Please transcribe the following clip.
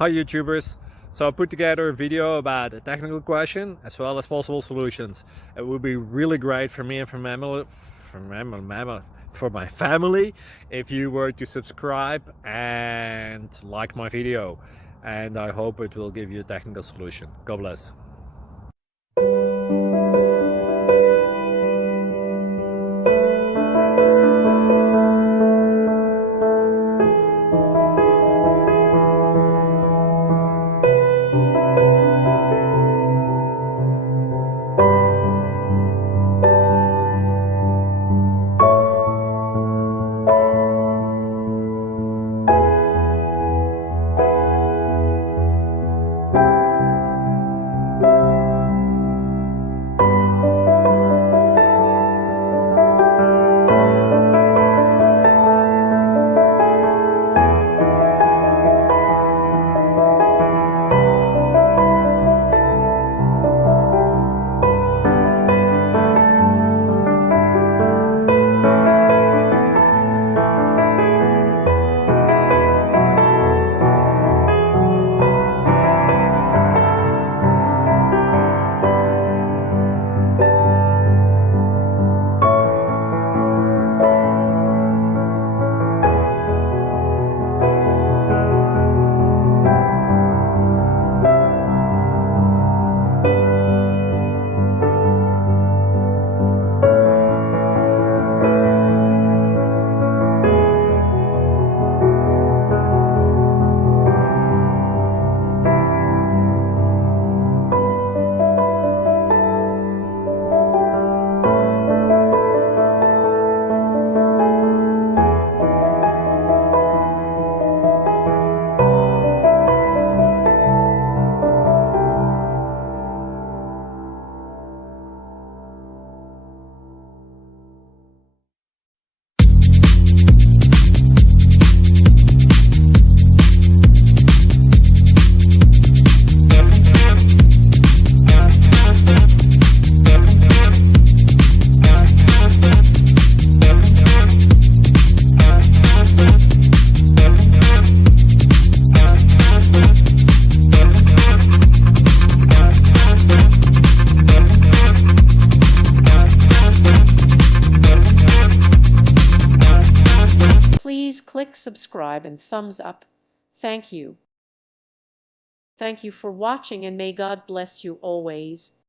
Hi YouTubers! So I put together a video about a technical question as well as possible solutions. It would be really great for me and for my family if you were to subscribe and like my video, and I hope it will give you a technical solution. God bless. Please click subscribe and thumbs up. Thank you. Thank you for watching, and may God bless you always.